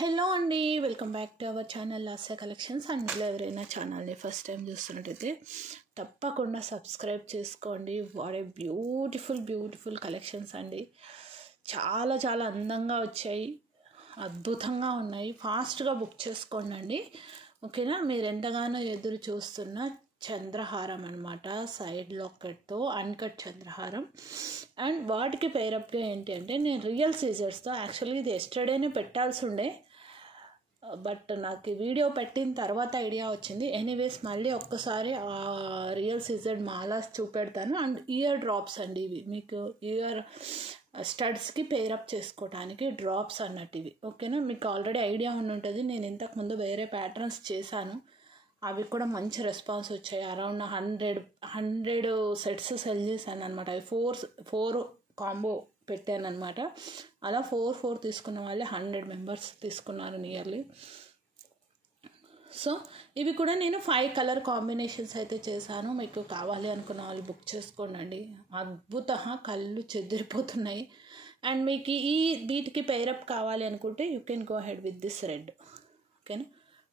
Hello అండి, welcome back to our channel Lasya collections. అందులో ఎవరైనా ఛానల్ని ఫస్ట్ టైం చూస్తున్నట్టయితే తప్పకుండా సబ్స్క్రైబ్ చేసుకోండి. వాట్ ఏ బ్యూటిఫుల్ కలెక్షన్స్ అండి. చాలా చాలా అందంగా వచ్చాయి, అద్భుతంగా ఉన్నాయి. ఫాస్ట్గా బుక్ చేసుకోండి అండి, ఓకేనా. మీరు ఎంతగానో ఎదురు చూస్తున్న చంద్రహారం అనమాట, సైడ్ లాకెట్తో అన్కట్ చంద్రహారం. అండ్ వాటికి పేరప్గా ఏంటి అంటే, నేను రియల్ సీజర్స్తో యాక్చువల్గా ఇది ఎస్టర్డేనే పెట్టాల్సి ఉండే, బట్ నాకు ఈ వీడియో పెట్టిన తర్వాత ఐడియా వచ్చింది. ఎనీవేస్ మళ్ళీ ఒక్కసారి ఆ రియల్ సీజర్ మాలాస్ చూపెడతాను. అండ్ ఇయర్ డ్రాప్స్ అండి ఇవి, మీకు ఇయర్ స్టడ్స్కి పేరప్ చేసుకోవడానికి డ్రాప్స్ అన్నట్టు ఇవి, ఓకేనా. మీకు ఆల్రెడీ ఐడియా ఉండి ఉంటుంది, నేను ఇంతకుముందు వేరే ప్యాటర్న్స్ చేశాను, అవి కూడా మంచి రెస్పాన్స్ వచ్చాయి. అరౌండ్ 100 సెట్స్ సెల్ చేశాను అనమాట. అవి ఫోర్ కాంబో పెట్టాను అనమాట. అలా 4 తీసుకున్న వాళ్ళే 100 మెంబర్స్ తీసుకున్నారు నియర్లీ. సో ఇవి కూడా నేను 5 కలర్ కాంబినేషన్స్ అయితే చేశాను. మీకు కావాలి అనుకున్న వాళ్ళు బుక్ చేసుకోండి. అద్భుత, కళ్ళు చెదిరిపోతున్నాయి. అండ్ మీకు వీటికి పేరప్ కావాలి అనుకుంటే you can go head with this red, ఓకేనా.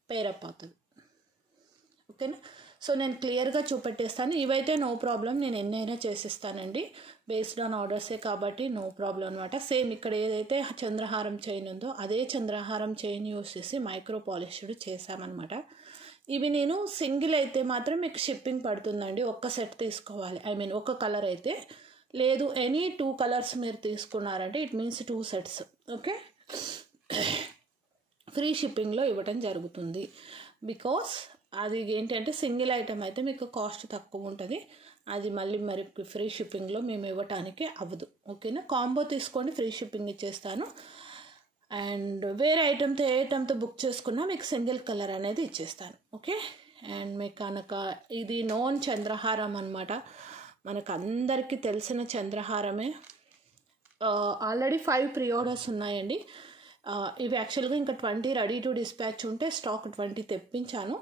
పేరప్ అవుతుంది, ఓకేనా. సో నేను క్లియర్గా చూపెట్టేస్తాను. ఇవైతే నో ప్రాబ్లం, నేను ఎన్నైనా చేసిస్తానండి, బేస్డ్ ఆన్ ఆర్డర్సే కాబట్టి నో ప్రాబ్లం అనమాట. సేమ్ ఇక్కడ ఏదైతే చంద్రహారం చైన్ ఉందో అదే చంద్రహారం చైన్ యూస్ చేసి మైక్రో పాలిష్డ్ చేసామన్నమాట. ఇవి నేను సింగిల్ అయితే మాత్రం మీకు షిప్పింగ్ పడుతుందండి. ఒక్క సెట్ తీసుకోవాలి, ఒక కలర్ అయితే. లేదు ఎనీ 2 కలర్స్ మీరు తీసుకున్నారంటే it means 2 sets, okay. Free షిప్పింగ్లో ఇవ్వటం జరుగుతుంది. బికాస్ అది ఏంటంటే సింగిల్ ఐటమ్ అయితే మీకు కాస్ట్ తక్కువ ఉంటుంది, అది మరి ఫ్రీ షిప్పింగ్లో మేము ఇవ్వటానికి అవ్వదు, ఓకేనా. కాంబో తీసుకోండి, ఫ్రీ షిప్పింగ్ ఇచ్చేస్తాను. అండ్ వేరే ఐటమ్తో ఏ ఐటమ్తో బుక్ చేసుకున్నా మీకు సింగిల్ కలర్ అనేది ఇచ్చేస్తాను, ఓకే. అండ్ మీకు కనుక ఇది నోన్ చంద్రహారం అనమాట, మనకు అందరికీ తెలిసిన చంద్రహారమే. ఆల్రెడీ 5 ప్రీ ఆర్డర్స్ ఉన్నాయండి. ఇవి యాక్చువల్గా ఇంకా 20 రెడీ టు డిస్పాచ్ ఉంటే స్టాక్ 20 తెప్పించాను.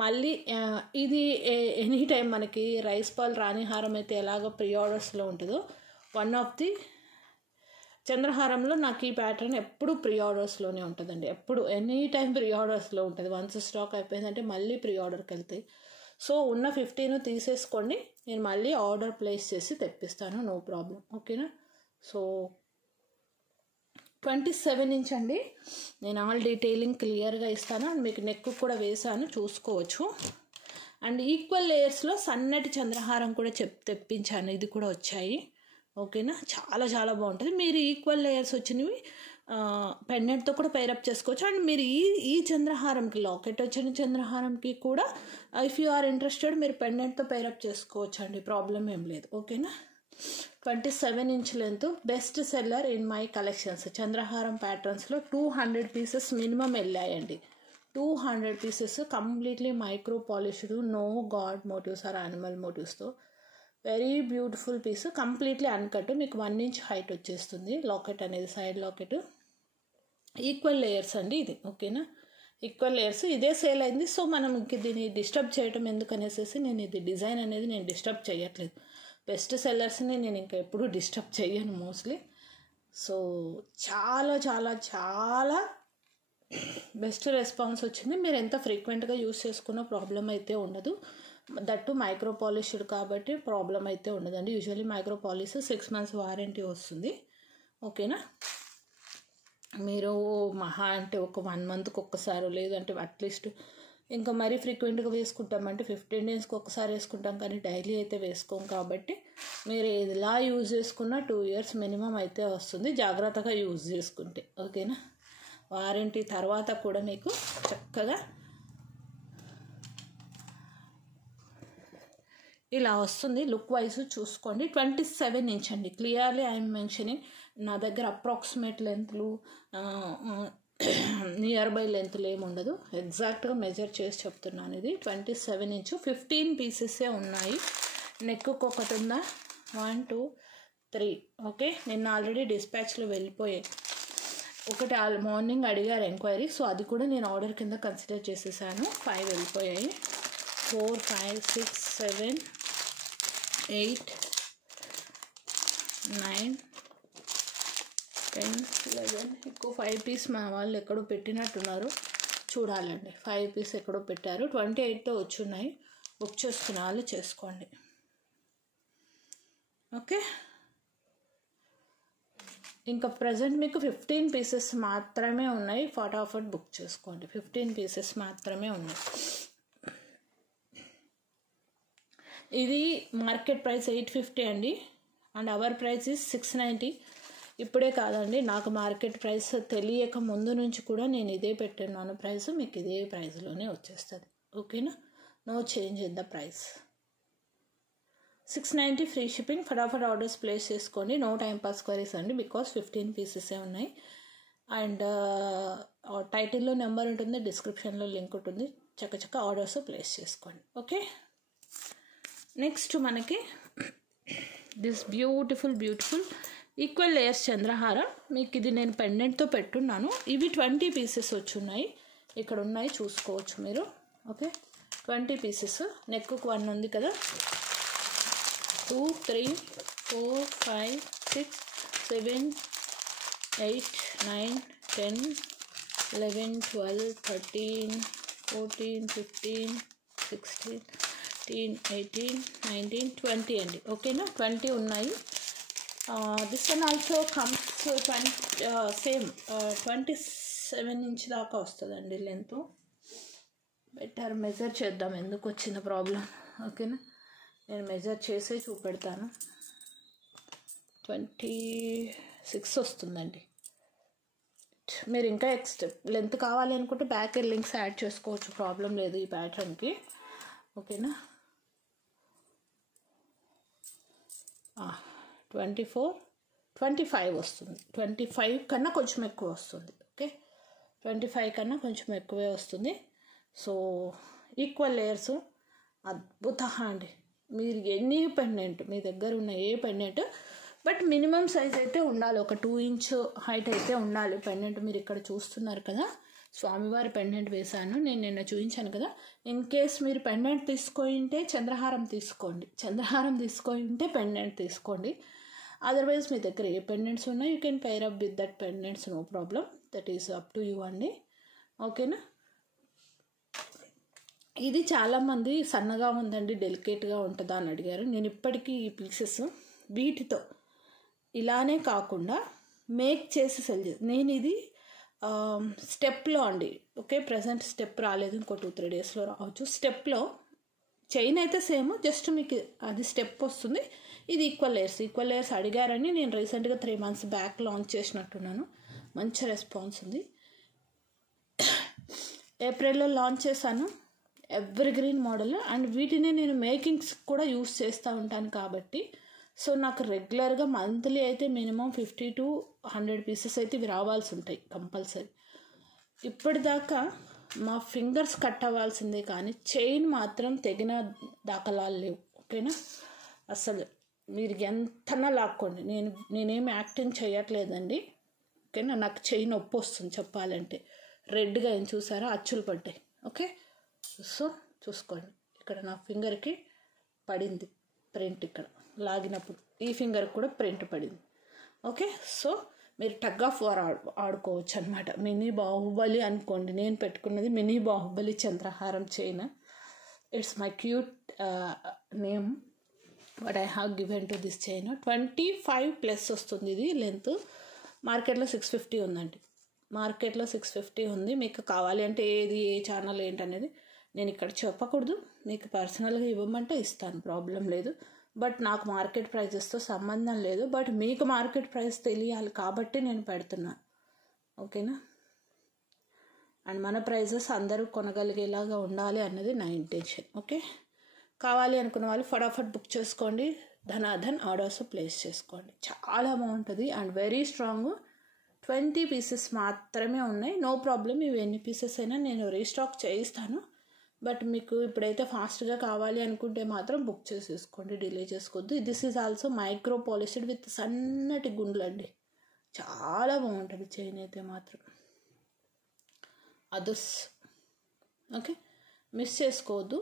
మళ్ళీ ఇది ఎనీ టైం మనకి రైస్ పాల్ రాణిహారం అయితే ఎలాగో ప్రీ ఆర్డర్స్లో ఉంటుందో, వన్ ఆఫ్ ది చంద్రహారంలో నాకు ఈ ప్యాటర్న్ ఎప్పుడు ప్రీ ఆర్డర్స్లోనే ఉంటుందండి. ఎప్పుడు ఎనీ టైం ప్రీ ఆర్డర్స్లో ఉంటుంది. వన్స్ స్టాక్ అయిపోయిందంటే మళ్ళీ ప్రీ ఆర్డర్కి వెళ్తాయి. సో ఉన్న 15 తీసేసుకోండి, నేను మళ్ళీ ఆర్డర్ ప్లేస్ చేసి తెప్పిస్తాను, నో ప్రాబ్లం, ఓకేనా. సో 27 ఇంచ్ అండి, నేను ఆల్ డీటెయిలింగ్ క్లియర్గా ఇస్తాను. అండ్ మీకు నెక్ కూడా వేసాను, చూసుకోవచ్చు. అండ్ ఈక్వల్ లేయర్స్లో సన్నటి చంద్రహారం కూడా తెప్పించాను, ఇది కూడా వచ్చాయి, ఓకేనా. చాలా చాలా బాగుంటుంది. మీరు ఈక్వల్ లేయర్స్ వచ్చినవి పెండెంట్తో కూడా పేరప్ చేసుకోవచ్చు. అండ్ మీరు ఈ చంద్రహారంకి, లాకెట్ వచ్చిన చంద్రహారంకి కూడా ఇఫ్ యూ ఆర్ ఇంట్రెస్టెడ్ మీరు పెండెంట్తో పేరప్ చేసుకోవచ్చు అండి, ప్రాబ్లం ఏం లేదు, ఓకేనా. 27 inch length, best seller in my collections. చంద్రహారం ప్యాటర్న్స్లో 200 పీసెస్ మినిమం వెళ్ళాయండి. 200 pieces completely micro polished, no god motifs or animal మోటివ్స్తో. Very beautiful piece, completely uncut, మీకు 1 ఇంచ్ హైట్ వచ్చేస్తుంది. లాకెట్ అనేది సైడ్ లాకెట్, ఈక్వల్ లేయర్స్ అండి ఇది, ఓకేనా. ఈక్వల్ లేయర్స్ ఇదే సేల్ అయింది. సో మనం ఇంక దీన్ని డిస్టర్బ్ చేయటం ఎందుకనేసి నేను ఇది డిజైన్ అనేది నేను డిస్టర్బ్ చేయట్లేదు. బెస్ట్ సెల్లర్స్ని నేను ఇంకా ఎప్పుడూ డిస్టర్బ్ చేయను మోస్ట్లీ. సో చాలా చాలా చాలా బెస్ట్ రెస్పాన్స్ వచ్చింది. మీరు ఎంత ఫ్రీక్వెంట్గా యూస్ చేసుకున్న ప్రాబ్లం అయితే ఉండదు. దట్టు మైక్రో పాలిష్డ్ కాబట్టి ప్రాబ్లం అయితే ఉండదండి. Usually micro polish 6 months warranty వస్తుంది, ఓకేనా. మీరు మహా అంటే ఒక 1 monthకి ఒక్కసారి, లేదంటే అట్లీస్ట్ ఇంకా మరీ ఫ్రీక్వెంట్గా వేసుకుంటామంటే 15 daysకి ఒకసారి వేసుకుంటాం, కానీ డైలీ అయితే వేసుకోం. కాబట్టి మీరు ఎలా యూజ్ చేసుకున్నా 2 years మినిమం అయితే వస్తుంది, జాగ్రత్తగా యూజ్ చేసుకుంటే, ఓకేనా. వారంటీ తర్వాత కూడా మీకు చక్కగా ఇలా వస్తుంది. లుక్ వైజ్ చూసుకోండి. 27 ఇంచ్ అండి, క్లియర్లీ ఐఎమ్ మెన్షనింగ్. నా దగ్గర అప్రాక్సిమేట్ లెంత్లు నియర్ బై లెంత్లు ఏమి ఉండదు, ఎగ్జాక్ట్గా మెజర్ చేసి చెప్తున్నాను. ఇది 27 ఇంచ్, 15 పీసెసే ఉన్నాయి. నెక్కు ఒకటి ఉందా, 1 2 3, ఓకే. నిన్న ఆల్రెడీ డిస్పాచ్లో వెళ్ళిపోయాయి. ఒకటి మార్నింగ్ అడిగారు ఎంక్వైరీ, సో అది కూడా నేను ఆర్డర్ కింద కన్సిడర్ చేసేసాను. 5 వెళ్ళిపోయాయి. 4 5 6 7 8 9 10, 11 ఎక్కువ 5 పీస్ మా వాళ్ళు ఎక్కడో పెట్టినట్టున్నారు, చూడాలండి. 5 పీస్ ఎక్కడో పెట్టారు. 28తో వచ్చున్నాయి. బుక్ చేసుకునే వాళ్ళు చేసుకోండి. ఓకే, ఇంకా ప్రజెంట్ మీకు 15 పీసెస్ మాత్రమే ఉన్నాయి. ఫటాఫట్ బుక్ చేసుకోండి. 15 పీసెస్ మాత్రమే ఉన్నాయి. ఇది మార్కెట్ ప్రైస్ 850 అండి, అండ్ అవర్ ప్రైస్ ఇస్ 690. ఇప్పుడే కాదండి, నాకు మార్కెట్ ప్రైస్ తెలియక ముందు నుంచి కూడా నేను ఇదే పెట్టున్నాను ప్రైస్. మీకు ఇదే ప్రైస్లోనే వచ్చేస్తుంది. ఓకేనా, no change in the price. 690 free shipping. ఫటాఫట్ ఆర్డర్స్ ప్లేస్ చేసుకోండి. నో టైం పాస్ క్వరీస్ అండి, బికాస్ 15 పీసెసే ఉన్నాయి. అండ్ టైటిల్లో నెంబర్ ఉంటుంది, డిస్క్రిప్షన్లో లింక్ ఉంటుంది. చక్కచక్క ఆర్డర్స్ ప్లేస్ చేసుకోండి. ఓకే, నెక్స్ట్ మనకి దిస్ బ్యూటిఫుల్ ఈక్వల్ లేయర్స్ చంద్రహారం. మీకు ఇది నేను పెండెంట్తో పెట్టున్నాను. ఇవి 20 పీసెస్ వచ్చున్నాయి, ఇక్కడ ఉన్నాయి, చూసుకోవచ్చు మీరు. Okay, 20 pieces. నెక్కు 1 ఉంది కదా. 2, 3, 4, 5, 6, 7, 8, 9, 10, 11, 12, 13, 14, 15, 16, 18, 19, 20 అండి. ఓకేనా, 20 ఉన్నాయి. This one also comes 27 inch దాకా వస్తుందండి లెంత్. బెటర్ మెజర్ చేద్దాం, ఎందుకు వచ్చిన ప్రాబ్లం. ఓకేనా, నేను మెజర్ చేసే చూపెడతాను. 26 వస్తుందండి. మీరు ఇంకా లెంత్ కావాలి అనుకుంటే బ్యాక్ లింక్స్ యాడ్ చేసుకోవచ్చు, ప్రాబ్లం లేదు ఈ ప్యాటర్న్కి. ఓకేనా, 24, 25 వస్తుంది. 25 కన్నా కొంచెం ఎక్కువ వస్తుంది. ఓకే, 25 కన్నా కొంచెం ఎక్కువే వస్తుంది. సో ఈక్వల్ లేయర్స్ అద్భుతం అండి. మీరు ఎన్ని పెండెంట్, మీ దగ్గర ఉన్న ఏ పెండెంట్, బట్ మినిమం సైజ్ అయితే ఉండాలి. ఒక 2 ఇంచ్ హైట్ అయితే ఉండాలి పెండెంట్. మీరు ఇక్కడ చూస్తున్నారు కదా, స్వామివారి పెండెంట్ వేశాను నేను, నిన్న చూపించాను కదా. ఇన్ కేస్ మీరు పెండెంట్ తీసుకుంటే చంద్రహారం తీసుకోండి, చంద్రహారం తీసుకుంటే పెండెంట్ తీసుకోండి. అదర్వైజ్ మీ దగ్గర ఏ పెండెంట్స్ ఉన్నాయి, you can pair up with that pendants, no problem. That is up to you అండి. ఓకేనా, ఇది చాలామంది సన్నగా ఉందండి, డెలికేట్గా ఉంటుందా అని అడిగారు. నేను ఇప్పటికీ ఈ పీసెస్ వీటితో ఇలానే కాకుండా మేక్ చేసి సెల్ చేసి, నేను ఇది స్టెప్లో అండి. ఓకే, ప్రజెంట్ స్టెప్ రాలేదు, ఇంకో 2-3 డేస్లో రావచ్చు. స్టెప్లో చైన్ అయితే సేమ్, జస్ట్ మీకు అది స్టెప్ వస్తుంది. ఇది ఈక్వల్ లేయర్స్ అడిగారని నేను రీసెంట్గా 3 months బ్యాక్ లాంచ్ చేసినట్టున్నాను. మంచి రెస్పాన్స్ ఉంది. ఏప్రిల్లో లాంచ్ చేశాను. ఎవర్ గ్రీన్ మోడల్, అండ్ వీటిని నేను మేకింగ్స్ కూడా యూస్ చేస్తూ ఉంటాను కాబట్టి, సో నాకు రెగ్యులర్గా మంత్లీ అయితే మినిమం 50 to 100 పీసెస్ అయితే ఇవి రావాల్సి ఉంటాయి కంపల్సరీ. ఇప్పటిదాకా మా ఫింగర్స్ కట్ అవ్వాల్సిందే, కానీ చైన్ మాత్రం తెగిన దాఖలాలు లేవు. ఓకేనా, అసలు మీరు ఎంతనా లాక్కోండి, నేనేమి యాక్టింగ్ చేయట్లేదండి. ఓకేనా, నాకు చైన్ నొప్పి వస్తుంది చెప్పాలంటే. రెడ్గా ఏం చూసారా, అచ్చులు పడ్డాయి. ఓకే, సో చూసుకోండి, ఇక్కడ నా ఫింగర్కి పడింది ప్రింట్, ఇక్కడ లాగినప్పుడు ఈ ఫింగర్కి కూడా ప్రింట్ పడింది. ఓకే, సో మీరు టగ్ ఆఫ్ వార్ ఆడుకోవచ్చు అనమాట. మినీ బాహుబలి అనుకోండి, నేను పెట్టుకున్నది మినీ బాహుబలి చంద్రహారం chain. It's my cute name but I have given to this chain. 25+ వస్తుంది ఇది లెంత్. మార్కెట్లో 650 ఉందండి, మార్కెట్లో 650 ఉంది. మీకు కావాలి అంటే ఏది ఏ ఛానల్ ఏంటనేది నేను ఇక్కడ చెప్పకూడదు, మీకు పర్సనల్గా ఇవ్వమంటే ఇస్తాను, ప్రాబ్లం లేదు. బట్ నాకు మార్కెట్ ప్రైజెస్తో సంబంధం లేదు, బట్ మీకు మార్కెట్ ప్రైస్ తెలియాలి కాబట్టి నేను పెడుతున్నాను. ఓకేనా, అండ్ మన ప్రైజెస్ అందరూ కొనగలిగేలాగా ఉండాలి అన్నది నా ఇంటెన్షన్. ఓకే, కావాలి అనుకున్న వాళ్ళు ఫటాఫట్ బుక్ చేసుకోండి, ధనాధన్ ఆర్డర్స్ ప్లేస్ చేసుకోండి. చాలా బాగుంటుంది అండ్ వెరీ స్ట్రాంగ్. 20 పీసెస్ మాత్రమే ఉన్నాయి, నో ప్రాబ్లం. ఇవి ఎన్ని పీసెస్ అయినా నేను రీస్టాక్ చేయిస్తాను. బట్ మీకు ఇప్పుడైతే ఫాస్ట్గా కావాలి అనుకుంటే మాత్రం బుక్ చేసేసుకోండి, డిలే చేసుకోవద్దు. This is also micro polished with సన్నటి గుండ్లు అండి, చాలా బాగుంటుంది చైన్ అయితే మాత్రం అదర్స్. ఓకే, మిస్ చేసుకోవద్దు.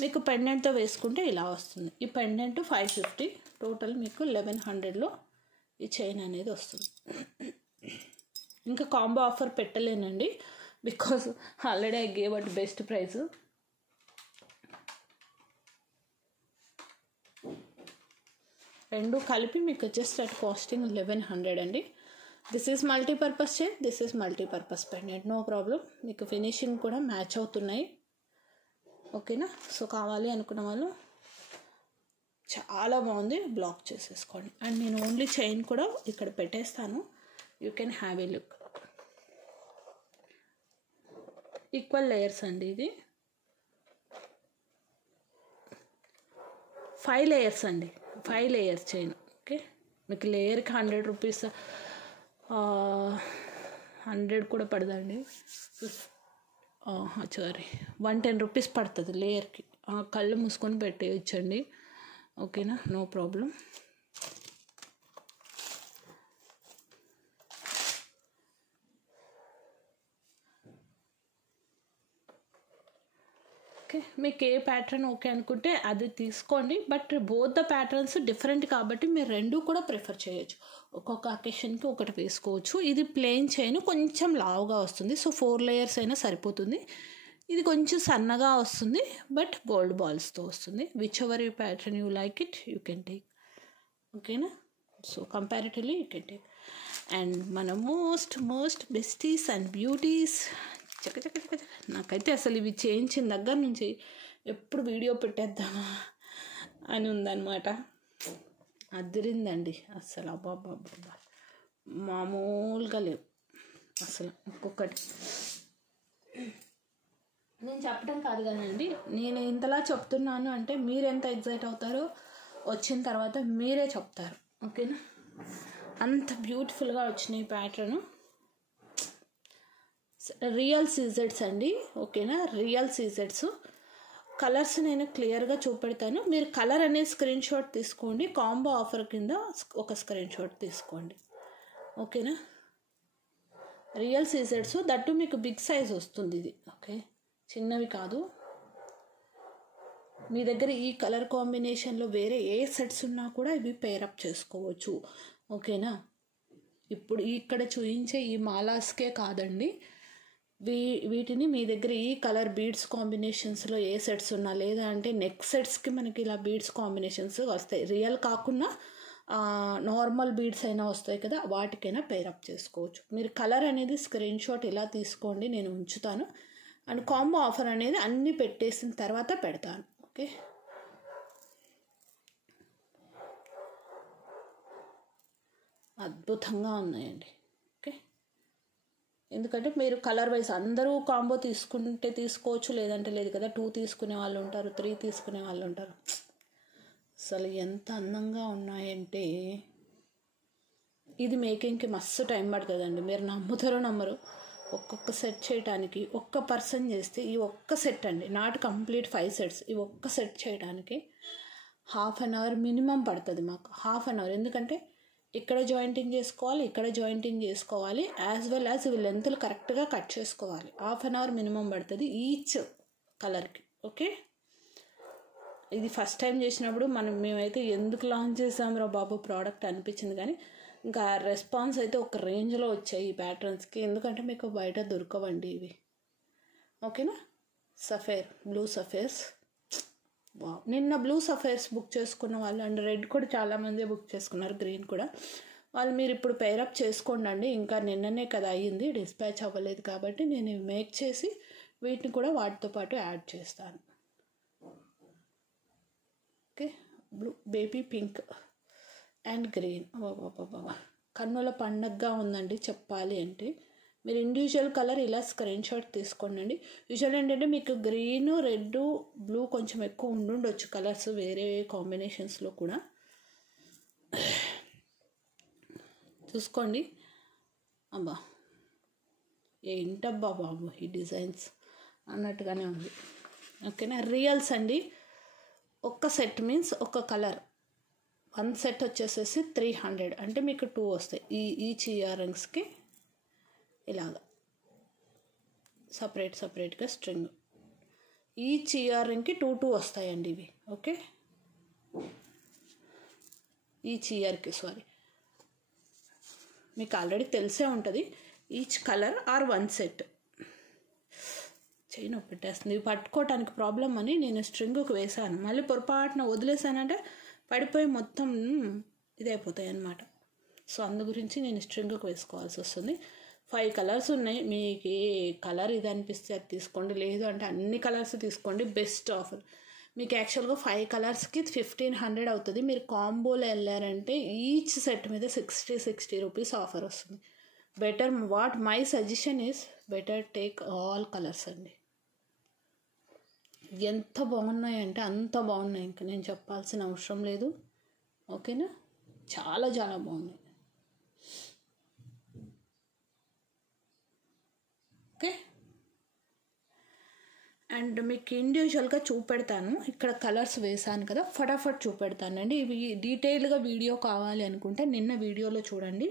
మీకు పెండెంట్తో వేసుకుంటే ఇలా వస్తుంది. ఈ పెండెంట్ 550, టోటల్ మీకు 1100లో ఈ చైన్ అనేది వస్తుంది. ఇంకా కాంబో ఆఫర్ పెట్టలేనండి, because already I gave at best price. రెండు కలిపి మీకు జస్ట్ అట్ కాస్టింగ్ 1100 అండి. This is multipurpose chain, this is multipurpose pendant, no problem. మీకు ఫినిషింగ్ కూడా మ్యాచ్ అవుతున్నాయి. ఓకేనా? సో కావాలి అనుకున్న వాళ్ళు చాలా బాగుంది, బ్లాక్ చేసేసుకోండి. అండ్ నేను ఓన్లీ చైన్ కూడా ఇక్కడ పెట్టేస్తాను, you can have a look. Equal layers అండి, ఇది 5 లేయర్స్ అండి, 5 లేయర్స్ చైన్. ఓకే, మీకు లేయర్కి 100 రూపీస్, 100 కూడా పడదండి, సారీ 110 రూపీస్ పడుతుంది లేయర్కి. కళ్ళు మూసుకొని పెట్టేయచ్చండి. ఓకేనా, నో ప్రాబ్లం. ఓకే, మీకు ఏ ప్యాటర్న్ ఓకే అనుకుంటే అది తీసుకోండి. But both the patterns different కాబట్టి మీరు రెండు కూడా ప్రిఫర్ చేయొచ్చు. ఒక్కొక్క అకేషన్కి ఒకటి వేసుకోవచ్చు. ఇది ప్లెయిన్ చైన్ కొంచెం లావుగా వస్తుంది, సో 4 లేయర్స్ అయినా సరిపోతుంది. ఇది కొంచెం సన్నగా వస్తుంది, బట్ గోల్డ్ బాల్స్తో వస్తుంది. Whichever you pattern you like it you can take. ఓకేనా? So comparatively you can take. And మన మోస్ట్ బెస్టీస్ అండ్ బ్యూటీస్, నాకైతే అసలు ఇవి చేయించిన దగ్గర నుంచి ఎప్పుడు వీడియో పెట్టేద్దామా అని ఉందన్నమాట. అదిరిందండి అసలు, అబ్బాబ్బా మామూలుగా లేవు అసలు. ఒక్కొక్కటి నేను చెప్పడం కాదు కదండి, నేను ఇంతలా చెప్తున్నాను అంటే మీరు ఎంత ఎగ్జైట్ అవుతారో వచ్చిన తర్వాత మీరే చెప్తారు. ఓకేనా? అంత బ్యూటిఫుల్గా వచ్చినాయి ప్యాటర్ను. రియల్ సీజెడ్స్ అండి. ఓకేనా, రియల్ సీజెడ్స్. కలర్స్ నేను క్లియర్గా చూపెడతాను, మీరు కలర్ అనేది స్క్రీన్ షాట్ తీసుకోండి. కాంబో ఆఫర్ కింద ఒక స్క్రీన్ షాట్ తీసుకోండి. ఓకేనా, రియల్ సీజెడ్స్, దట్టు మీకు బిగ్ సైజ్ వస్తుంది ఇది. ఓకే, చిన్నవి కాదు. మీ దగ్గర ఈ కలర్ కాంబినేషన్లో వేరే ఏ సెట్స్ ఉన్నా కూడా ఇవి పేరప్ చేసుకోవచ్చు. ఓకేనా, ఇప్పుడు ఇక్కడ చూపించే ఈ మాలాస్కే కాదండి, వీటిని మీ దగ్గర ఈ కలర్ బీడ్స్ కాంబినేషన్స్లో ఏ సెట్స్ ఉన్నా, లేదా అంటే నెక్ సెట్స్కి మనకి ఇలా బీడ్స్ కాంబినేషన్స్ వస్తాయి. రియల్ కాకుండా నార్మల్ బీడ్స్ అయినా వస్తాయి కదా, వాటికైనా పేరప్ చేసుకోవచ్చు. మీరు కలర్ అనేది స్క్రీన్ షాట్ ఇలా తీసుకోండి, నేను ఉంచుతాను. అండ్ కాంబో ఆఫర్ అనేది అన్నీ పెట్టేసిన తర్వాత పెడతాను. ఓకే, అద్భుతంగా ఉన్నాయండి. ఓకే, ఎందుకంటే మీరు కలర్ వైజ్ అందరూ కాంబో తీసుకుంటే తీసుకోవచ్చు, లేదంటే లేదు కదా. 2 తీసుకునే వాళ్ళు ఉంటారు, 3 తీసుకునే వాళ్ళు ఉంటారు. అసలు ఎంత అందంగా ఉన్నాయంటే ఇది మేకింగ్కి మస్తు టైం పడుతుందండి. మీరు నమ్ముతారో నమ్మరు, ఒక్కొక్క సెట్ చేయడానికి ఒక్క పర్సన్ చేస్తే ఈ ఒక్క సెట్ అండి, నాట్ కంప్లీట్ 5 సెట్స్, ఈ ఒక్క సెట్ చేయడానికి 1/2 అవర్ మినిమం పడుతుంది మాకు. 1/2 అవర్, ఎందుకంటే ఇక్కడ జాయింటింగ్ చేసుకోవాలి, ఇక్కడ జాయింటింగ్ చేసుకోవాలి, యాజ్ వెల్ యాజ్ ఇవి లెంత్లు కరెక్ట్గా కట్ చేసుకోవాలి. 1/2 అవర్ మినిమం పడుతుంది ఈచ్ కలర్కి. ఓకే, ఇది ఫస్ట్ టైం చేసినప్పుడు మేమైతే ఎందుకు లాంచ్ చేసాంరా బాబు ప్రోడక్ట్ అనిపించింది, కానీ ఇంకా రెస్పాన్స్ అయితే ఒక రేంజ్లో వచ్చాయి ఈ ప్యాటర్న్స్కి. ఎందుకంటే మీకు బయట దొరకవండి ఇవి. ఓకేనా, సఫేర్, బ్లూ సఫేర్స్, నిన్న బ్లూ సఫైర్స్ బుక్ చేసుకున్న వాళ్ళు అండ్ రెడ్ కూడా చాలామంది బుక్ చేసుకున్నారు, గ్రీన్ కూడా. వాళ్ళు మీరు ఇప్పుడు పేరప్ చేసుకోండి. ఇంకా నిన్ననే కదా అయ్యింది, డిస్పాచ్ అవ్వలేదు కాబట్టి నేను మేక్ చేసి వీటిని కూడా వాటితో పాటు యాడ్ చేస్తాను. Okay, blue, baby pink and green. బాబా కన్నుల పండగగా ఉందండి చెప్పాలి అంటే. మీరు ఇండివిజువల్ కలర్ ఇలా స్క్రీన్ షాట్ తీసుకోండి. యూజువల్ ఏంటంటే మీకు గ్రీన్, రెడ్, బ్లూ కొంచెం ఎక్కువ ఉండుండొచ్చు కలర్స్ వేరే కాంబినేషన్స్లో కూడా. చూసుకోండి. అబ్బా ఏంటబ్బా బాబు ఈ డిజైన్స్ అన్నట్టుగానే ఉంది. ఓకేనా, రియల్స్ అండి. ఒక్క సెట్ మీన్స్ ఒక కలర్, 1 సెట్ వచ్చేసేసి 300, అంటే మీకు 2 వస్తాయి. ఈచ్ ఇయర్ రింగ్స్కి ఇలాగా సపరేట్గా స్ట్రింగ్, ఈచ్ ఇయర్ రింగ్కి 2 వస్తాయండి ఇవి. ఓకే, ఈచ్ ఇయర్కి మీకు ఆల్రెడీ తెలిసే ఉంటుంది. Each colour are 1 set. Chain పెట్టేస్తుంది, ఇవి పట్టుకోవటానికి ప్రాబ్లం అని నేను స్ట్రింగ్కి వేసాను. మళ్ళీ పొరపాటున వదిలేసానంటే పడిపోయి మొత్తం ఇదైపోతాయి అన్నమాట. సో అందు గురించి నేను స్ట్రింగ్కి వేసుకోవాల్సి వస్తుంది. 5 కలర్స్ ఉన్నాయి. మీకు ఏ కలర్ ఇది అనిపిస్తే అది తీసుకోండి, లేదు అంటే అన్ని కలర్స్ తీసుకోండి. Best offer. మీకు యాక్చువల్గా 5 కలర్స్కి 1500 అవుతుంది. మీరు కాంబోలో వెళ్ళారంటే ఈచ్ సెట్ మీద 60 రూపీస్ ఆఫర్ వస్తుంది. Better what my suggestion is better take all colours అండి. ఎంత బాగున్నాయంటే అంత బాగున్నాయి, ఇంకా నేను చెప్పాల్సిన అవసరం లేదు. ఓకేనా, చాలా చాలా బాగున్నాయి. ఓకే, అండ్ మీకు ఇండివిజువల్గా చూపెడతాను. ఇక్కడ కలర్స్ వేసాను కదా, ఫటాఫట్ చూపెడతానండి. ఇవి డీటెయిల్గా వీడియో కావాలి అనుకుంటే నిన్న వీడియోలో చూడండి,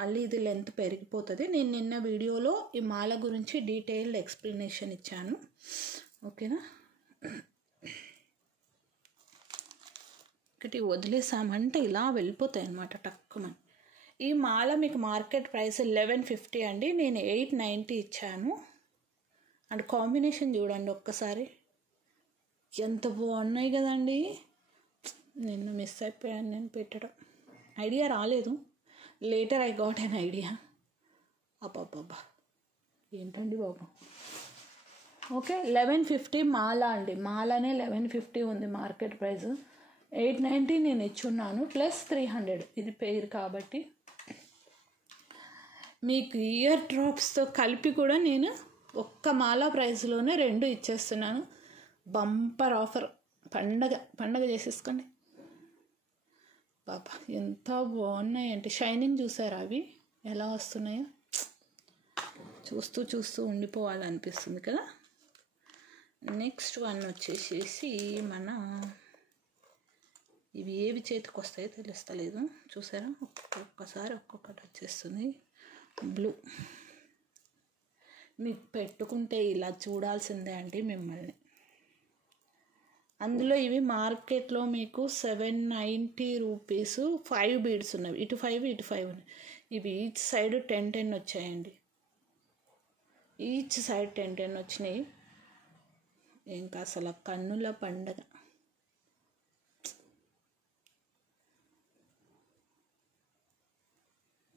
మళ్ళీ ఇది లెంత్ పెరిగిపోతుంది. నేను నిన్న వీడియోలో ఈ మాల గురించి డీటెయిల్డ్ ఎక్స్ప్లెనేషన్ ఇచ్చాను. ఓకేనా, ఒకటి వదిలేసామంటే ఇలా వెళ్ళిపోతాయి అన్నమాట టక్కుమని. ఈ మాల మీకు మార్కెట్ ప్రైస్ 1150 అండి, నేను 890 ఇచ్చాను. అండ్ కాంబినేషన్ చూడండి ఒక్కసారి, ఎంత బాగున్నాయి కదండి. నిన్న మిస్ అయిపోయాను నేను పెట్టడం, ఐడియా రాలేదు. Later I got an idea. అబ్బాబ్బా ఏంటండి బాబు. ఓకే, 1150 మాల అండి, మాలనే 1150 ఉంది మార్కెట్ ప్రైస్. 890 నేను ఇచ్చున్నాను, ప్లస్ 300 ఇది పెయిర్ కాబట్టి. మీకు ఇయర్ డ్రాప్స్తో కలిపి కూడా నేను ఒక్క మాల ప్రైస్లోనే 2 ఇచ్చేస్తున్నాను. బంపర్ ఆఫర్, పండగ చేసేసుకోండి. బాబా ఎంత బాగున్నాయి అంటే, షైనింగ్ చూసారా అవి ఎలా వస్తున్నాయో, చూస్తూ ఉండిపోవాలనిపిస్తుంది కదా. నెక్స్ట్ వన్ వచ్చేసేసి మన, ఇవి ఏవి చేతికి వస్తాయో తెలుస్తలేదు, చూసారా ఒక్కొక్కసారి ఒక్కొక్కటి వచ్చేస్తుంది. బ్లూ మీకు పెట్టుకుంటే ఇలా చూడాల్సిందే అండి మిమ్మల్ని. అందులో ఇవి మార్కెట్లో మీకు 790 రూపీస్ 5 బీడ్స్ ఉన్నవి, ఇటు 5 ఇటు 5 ఉన్నాయి. ఇవి ఈచ్ సైడ్ 10 వచ్చాయండి, ఈచ్ సైడ్ 10 వచ్చినాయి. ఇంకా అసలు కన్నుల పండగ.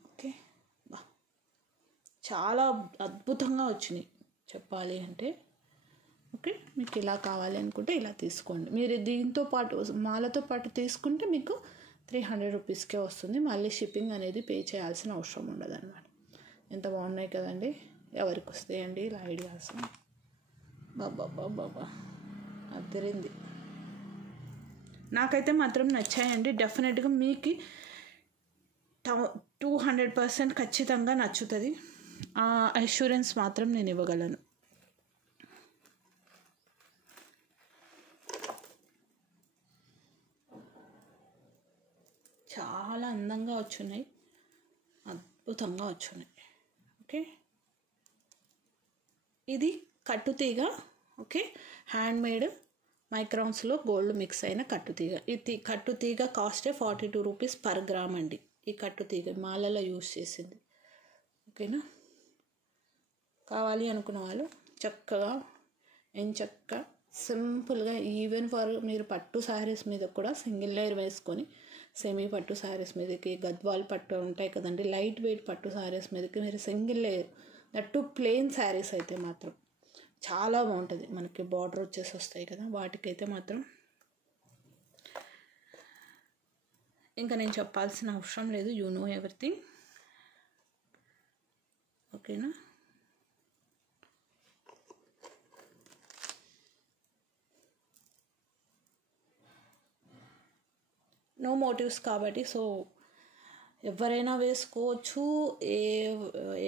ఓకే, చాలా అద్భుతంగా వచ్చినాయి చెప్పాలి అంటే. ఓకే, మీకు ఇలా కావాలి అనుకుంటే ఇలా తీసుకోండి. మీరు దీంతో పాటు మాలతో పాటు తీసుకుంటే మీకు 300 రూపీస్కే వస్తుంది. మళ్ళీ షిప్పింగ్ అనేది పే చేయాల్సిన అవసరం ఉండదు అన్నమాట. ఎంత బాగున్నాయి కదండి, ఎవరికి వస్తాయండి ఇలా ఐడియాస్. బాబా అదిరింది, నాకైతే మాత్రం నచ్చాయండి. డెఫినెట్గా మీకు 200% ఖచ్చితంగా నచ్చుతుంది. ఆ అష్యూరెన్స్ మాత్రం నేను ఇవ్వగలను. చాలా అందంగా వచ్చున్నాయి, అద్భుతంగా వచ్చున్నాయి. ఓకే, ఇది కట్టుతీగ. ఓకే, హ్యాండ్మేడ్ మైక్రాన్స్లో గోల్డ్ మిక్స్ అయిన కట్టుతీగ. ఈ కట్టుతీగ కాస్టే 42 రూపీస్ పర్ గ్రామ్ అండి. ఈ కట్టుతీగ మాలలో యూజ్ చేసింది. ఓకేనా, కావాలి అనుకున్న వాళ్ళు చక్కగా ఎంచక్క సింపుల్గా, ఈవెన్ ఫర్ మీరు పట్టు శారీస్ మీద కూడా సింగిల్ లేయర్ వేసుకొని, సెమీ పట్టు శారీస్ మీదకి, గద్వాల్ పట్టు ఉంటాయి కదండి, లైట్ వెయిట్ పట్టు శారీస్ మీదకి మీరు single layer, that plain saris అయితే మాత్రం చాలా బాగుంటుంది. మనకి బార్డర్ వచ్చేసి వస్తాయి కదా, వాటికైతే మాత్రం ఇంకా నేను చెప్పాల్సిన అవసరం లేదు. You know everything. ఓకేనా, నో మోటివ్స్ కాబట్టి సో ఎవరైనా వేసుకోవచ్చు,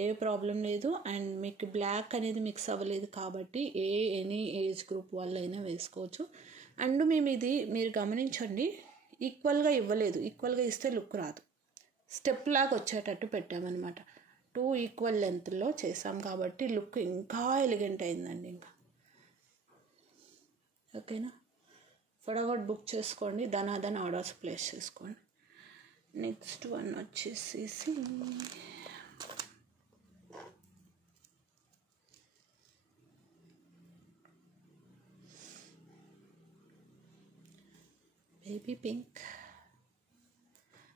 ఏ ప్రాబ్లం లేదు. అండ్ మీకు బ్లాక్ అనేది మిక్స్ అవ్వలేదు కాబట్టి ఎనీ ఏజ్ గ్రూప్ వాళ్ళైనా వేసుకోవచ్చు. అండ్ మేము ఇది మీరు గమనించండి, ఈక్వల్గా ఇవ్వలేదు. ఈక్వల్గా ఇస్తే లుక్ రాదు, స్టెప్ లాగా వచ్చేటట్టు పెట్టామన్నమాట. 2 ఈక్వల్ లెంత్లో చేసాం కాబట్టి లుక్ ఇంకా ఎలిగెంట్ అయిందండి. ఇంకా ఓకేనా, ఫటాఫట్ బుక్ చేసుకోండి, దాని ఆర్డర్స్ ప్లేస్ చేసుకోండి. నెక్స్ట్ వన్ వచ్చేసేసి బేబీ పింక్.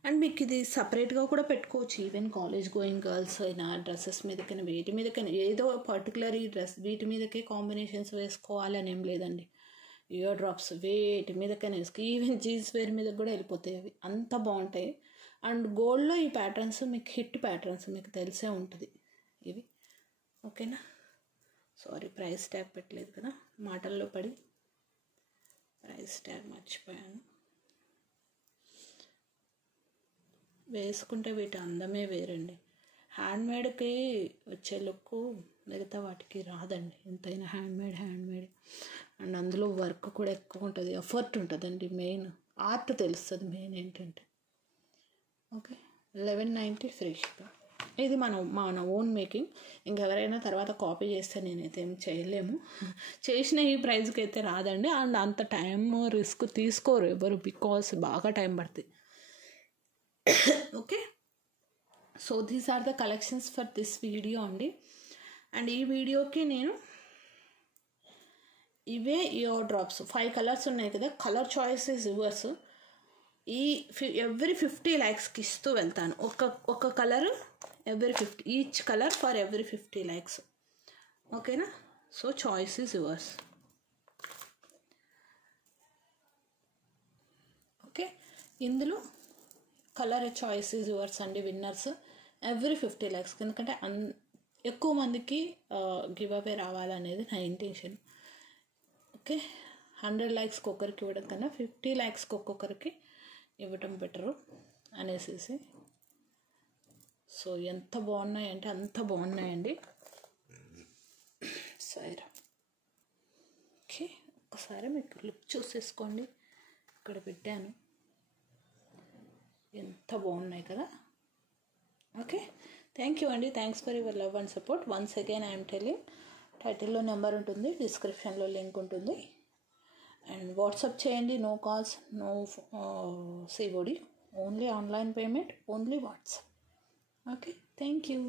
అండ్ మీకు ఇది సపరేట్గా కూడా పెట్టుకోవచ్చు. ఈవెన్ కాలేజ్ గోయింగ్ గర్ల్స్ అయినా డ్రెస్సెస్ మీదకైనా వేటి మీదకైనా ఏదో పర్టికులర్ ఈ డ్రెస్ వీటి మీదకే కాంబినేషన్స్ వేసుకోవాలి అని ఏం లేదండి. ఇయర్ డ్రాప్స్ వేటి మీదకైనా వేసుకో, ఈవెన్ జీన్స్ వేర్ మీద కూడా వెళ్ళిపోతాయి అవి, అంత బాగుంటాయి. అండ్ గోల్డ్లో ఈ ప్యాటర్న్స్ మీకు హిట్ ప్యాటర్న్స్ మీకు తెలిసే ఉంటుంది ఇవి. ఓకేనా. సారీ ప్రైస్ ట్యాగ్ పెట్టలేదు కదా, మాటల్లో పడి ప్రైస్ ట్యాగ్ మర్చిపోయాను. వేసుకుంటే వీటి అందమే వేరండి. హ్యాండ్మేడ్కి వచ్చే లుక్ మిగతా వాటికి రాదండి. ఎంతైనా హ్యాండ్మేడ్ అండ్ అందులో వర్క్ కూడా ఎక్కువ ఉంటుంది, ఎఫర్ట్ ఉంటుందండి. మెయిన్ ఆర్ట్ తెలుస్తుంది మెయిన్ ఏంటంటే. Okay 1190 free shipping. ఇది మన ఓన్ మేకింగ్. ఇంకెవరైనా తర్వాత కాపీ చేస్తే నేనైతే ఏం చేయలేము. చేసిన ఈ ప్రైస్కి అయితే రాదండి. అండ్ అంత టైం రిస్క్ తీసుకోరు ఎవరు, బికాస్ బాగా టైం పడుతుంది. Okay. So these are the collections for this video అండి. అండ్ ఈ వీడియోకి నేను ఇవే ఇయర్ డ్రాప్స్ 5 కలర్స్ ఉన్నాయి కదా, కలర్ చాయిస్ ఇస్ యువర్స్. ఈ ఎవ్రీ 50 లైక్స్కి ఇస్తూ వెళ్తాను. ఒక colour every 50, each colour for every 50 likes. ఓకేనా. So choice is yours. Okay. ఇందులో కలర్ చాయిస్ ఇస్ యువర్స్ అండి, విన్నర్స్ ఎవ్రీ 50 లైక్స్. ఎందుకంటే ఎక్కువ మందికి గివ్ అవే రావాలనేది నా ఇంటెన్షన్. ఓకే. 100 లైక్స్కి ఒక్కరికి ఇవ్వడం కన్నా 50 లైక్స్కి ఒక్కొక్కరికి ఇవ్వటం బెటరు అనేసి. సో ఎంత బాగున్నాయంటే అంత బాగున్నాయండి. సరే. ఓకే. ఒక్కసారి మీకు లుక్ చూసేసుకోండి, ఇక్కడ పెట్టాను. ఎంత బాగున్నాయి కదా. ఓకే. థ్యాంక్ యూ అండి. Thanks for your love and support. Once again I'm telling, టైటిల్లో నెంబర్ ఉంటుంది, డిస్క్రిప్షన్లో లింక్ ఉంటుంది. అండ్ వాట్సాప్ చేయండి. No calls, no COD, only online payment, only WhatsApp. Okay. Thank you.